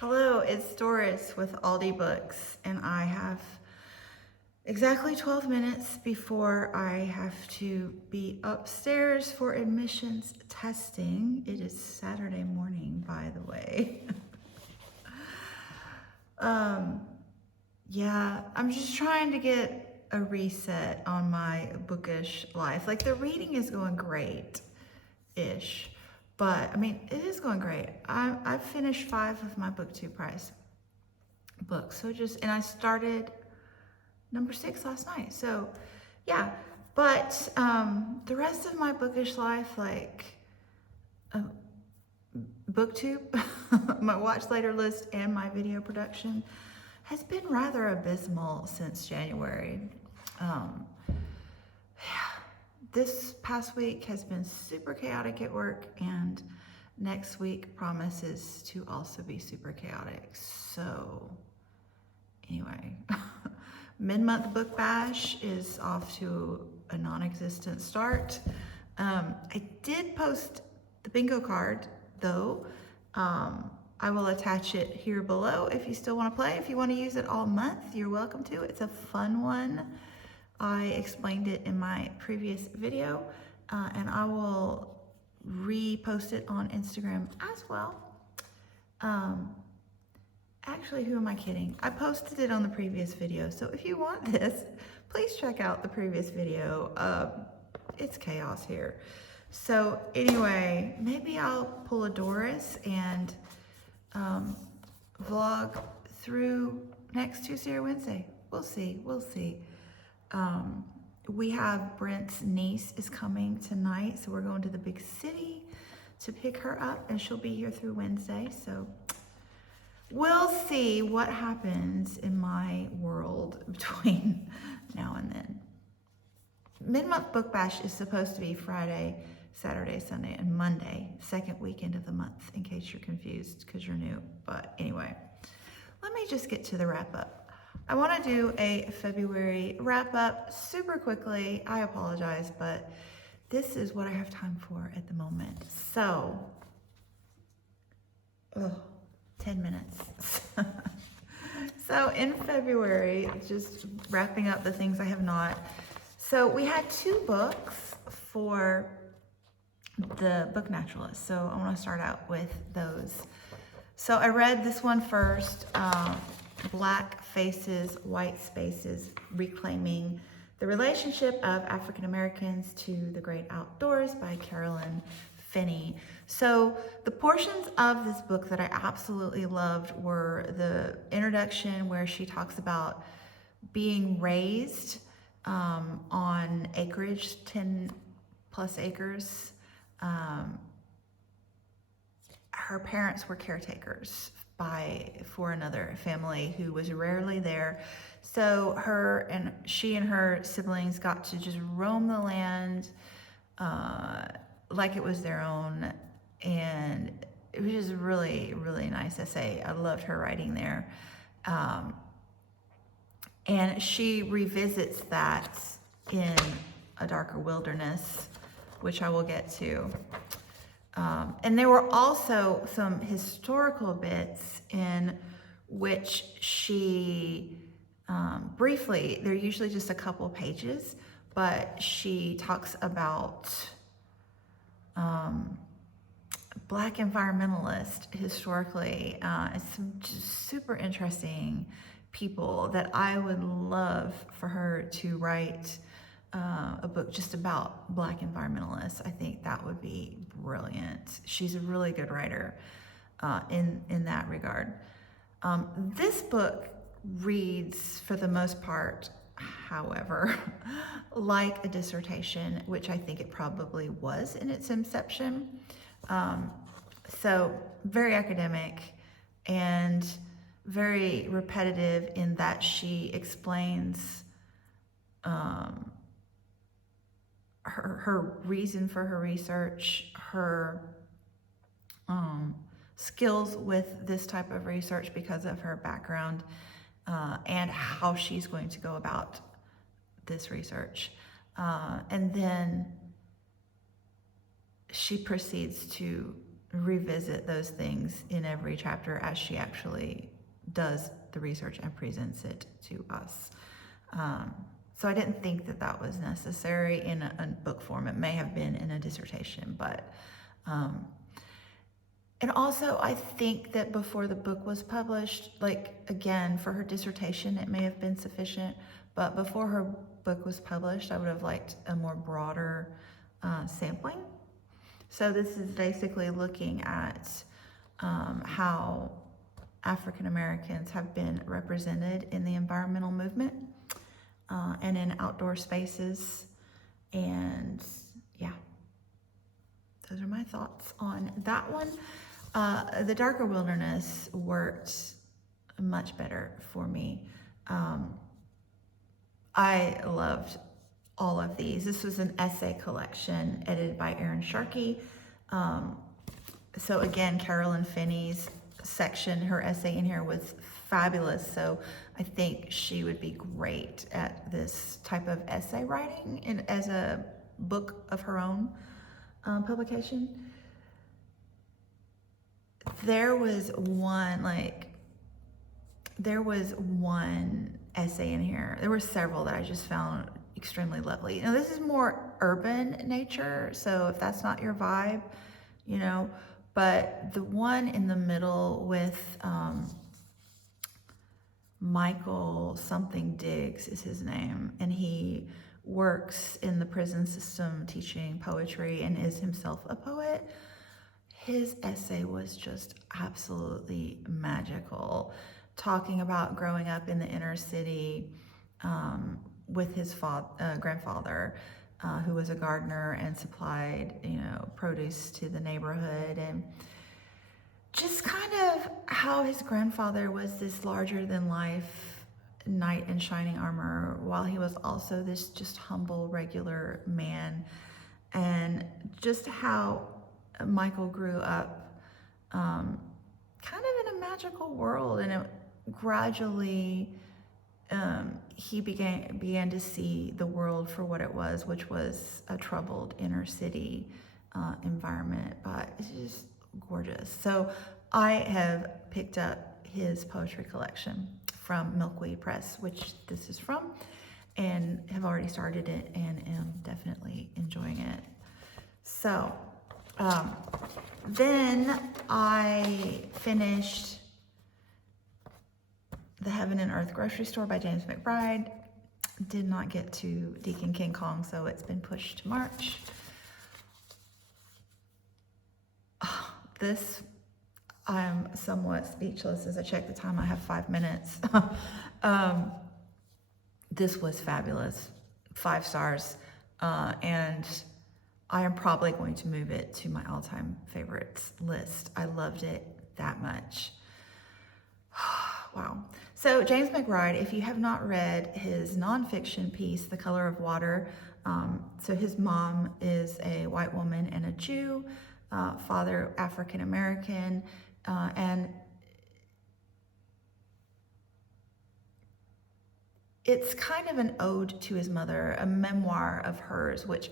Hello, it's Doris with Aldi Books, and I have exactly 12 minutes before I have to be upstairs for admissions testing. It is Saturday morning, by the way. um, yeah, I'm just trying to get a reset on my bookish life. Like, the reading is going great-ish. But, I mean, it is going great. I've finished 5 of my BookTube prize books. And I started number 6 last night. So, yeah. But the rest of my bookish life, like BookTube, my watch later list, and my video production, has been rather abysmal since January. This past week has been super chaotic at work, and next week promises to also be super chaotic. So anyway, mid-month book bash is off to a non-existent start. I did post the bingo card though. I will attach it here below if you still want to play. If you want to use it all month, you're welcome to. It's a fun one. I explained it in my previous video, and I will repost it on Instagram as well. Actually, who am I kidding? I posted it on the previous video, so if you want this, please check out the previous video. It's chaos here. So anyway, maybe I'll pull a Doris and vlog through next Tuesday or Wednesday. We'll see. We have Brent's niece is coming tonight, so we're going to the big city to pick her up, and she'll be here through Wednesday. So we'll see what happens in my world between now and then. Mid-month book bash is supposed to be Friday, Saturday, Sunday, and Monday, second weekend of the month, in case you're confused because you're new. But anyway, let me just get to the wrap-up. I want to do a February wrap-up super quickly. I apologize, but this is what I have time for at the moment. So, 10 minutes. So in February, just wrapping up the things I have not. So we had 2 books for the book naturalist. So I want to start out with those. So I read this one first, Black Faces, White Spaces, Reclaiming the Relationship of African Americans to the Great Outdoors by Carolyn Finney. So the portions of this book that I absolutely loved were the introduction, where she talks about being raised on acreage, 10 plus acres. Her parents were caretakers for another family who was rarely there. So she and her siblings got to just roam the land like it was their own. And it was just really, really nice essay. I loved her writing there. And she revisits that in A Darker Wilderness, which I will get to. And there were also some historical bits in which she briefly, they're usually just a couple pages, but she talks about Black environmentalists historically. It's some just super interesting people that I would love for her to write a book just about Black environmentalists. I think that would be brilliant. She's a really good writer in that regard. This book reads, for the most part, however, like a dissertation, which I think it probably was in its inception. So very academic and very repetitive in that she explains her reason for her research, her skills with this type of research because of her background, and how she's going to go about this research. And then she proceeds to revisit those things in every chapter as she actually does the research and presents it to us. So I didn't think that that was necessary in a book form. It may have been in a dissertation, but and also I think that before the book was published, like again, for her dissertation, it may have been sufficient, but before her book was published, I would have liked a more broader sampling. So this is basically looking at how African Americans have been represented in the environmental movement and in outdoor spaces. And yeah, those are my thoughts on that one. The Darker Wilderness worked much better for me. I loved all of these. This was an essay collection edited by Erin Sharkey. So again, Carolyn Finney's section, her essay in here was fabulous. So I think she would be great at this type of essay writing as a book of her own publication. There was one essay in here. There were several that I just found extremely lovely. Now this is more urban nature, so if that's not your vibe, you know, but the one in the middle with Michael something Diggs is his name, and he works in the prison system teaching poetry and is himself a poet. His essay was just absolutely magical, talking about growing up in the inner city with his grandfather, who was a gardener and supplied, you know, produce to the neighborhood, and just kind of how his grandfather was this larger than life knight in shining armor, while he was also this just humble, regular man, and just how Michael grew up kind of in a magical world, and it gradually he began to see the world for what it was, which was a troubled inner city environment. But it's just gorgeous. So I have picked up his poetry collection from Milkweed Press, which this is from, and have already started it and am definitely enjoying it. So then I finished The Heaven and Earth Grocery Store by James McBride. Did not get to Deacon King Kong, so it's been pushed to March. This, I'm somewhat speechless. As I check the time, I have 5 minutes. This was fabulous, 5 stars, and I am probably going to move it to my all-time favorites list. I loved it that much. Wow. So James McBride, if you have not read his nonfiction piece, The Color of Water, so his mom is a white woman and a Jew, father African American, and it's kind of an ode to his mother, a memoir of hers, which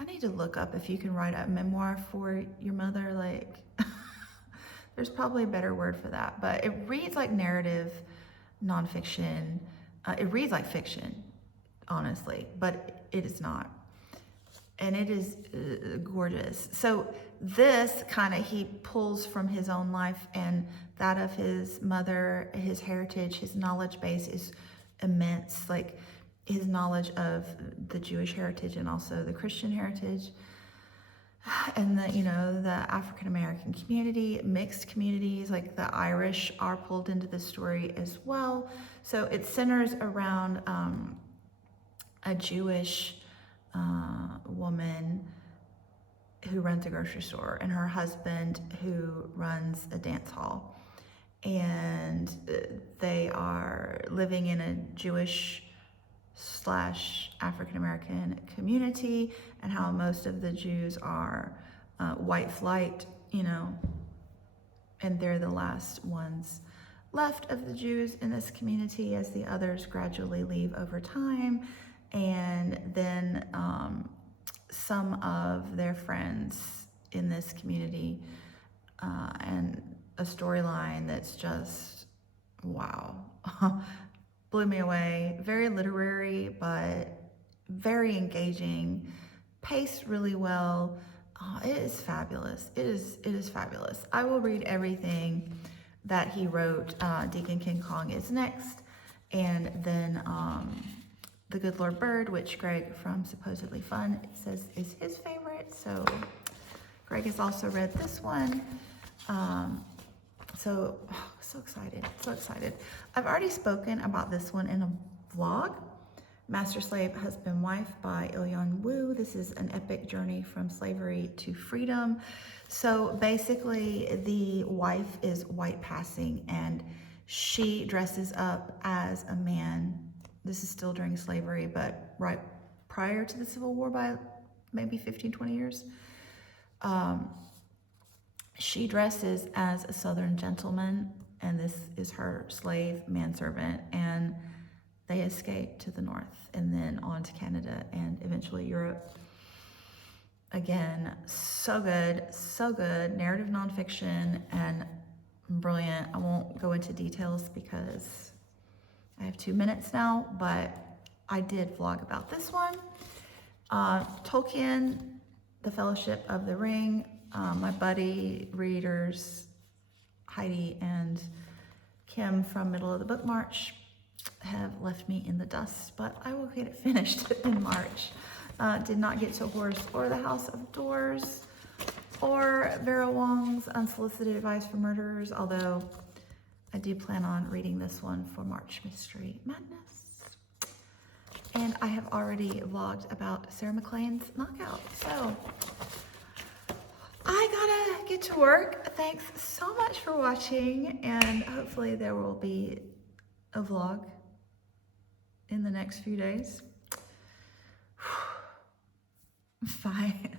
I need to look up if you can write a memoir for your mother. Like, there's probably a better word for that, but it reads like narrative nonfiction. It reads like fiction, honestly, but it is not. And it is gorgeous. So this kind of, he pulls from his own life and that of his mother, his heritage, his knowledge base is immense. Like his knowledge of the Jewish heritage and also the Christian heritage, and the, you know, the African American community, mixed communities, like the Irish are pulled into the story as well. So it centers around a Jewish woman who runs a grocery store and her husband who runs a dance hall, and they are living in a Jewish / African American community, and how most of the Jews are white flight, you know, and they're the last ones left of the Jews in this community as the others gradually leave over time. And then some of their friends in this community, and a storyline that's just, wow. Blew me away. Very literary, but very engaging, paced really well. It is fabulous. It is fabulous. I will read everything that he wrote. Deacon King Kong is next, and then The Good Lord Bird, which Greg from Supposedly Fun says is his favorite. So Greg has also read this one. So excited, so excited. I've already spoken about this one in a vlog, Master Slave Husband Wife by Il-Yun Wu. This is an epic journey from slavery to freedom. So basically the wife is white passing and she dresses up as a man. This is still during slavery, but right prior to the Civil War by maybe 15, 20 years. She dresses as a Southern gentleman, and this is her slave manservant, and they escape to the north and then on to Canada and eventually Europe. Again, so good, narrative nonfiction and brilliant. I won't go into details because I have 2 minutes now, but I did vlog about this one. Tolkien, The Fellowship of the Ring. My buddy readers, Heidi and Kim from Middle of the Book March, have left me in the dust, but I will get it finished in March. Did not get to Horse or the House of Doors or Vera Wong's Unsolicited Advice for Murderers, although I do plan on reading this one for March Mystery Madness. And I have already vlogged about Sarah McLean's Knockout, so I gotta get to work. Thanks so much for watching, and hopefully there will be a vlog in the next few days. Bye.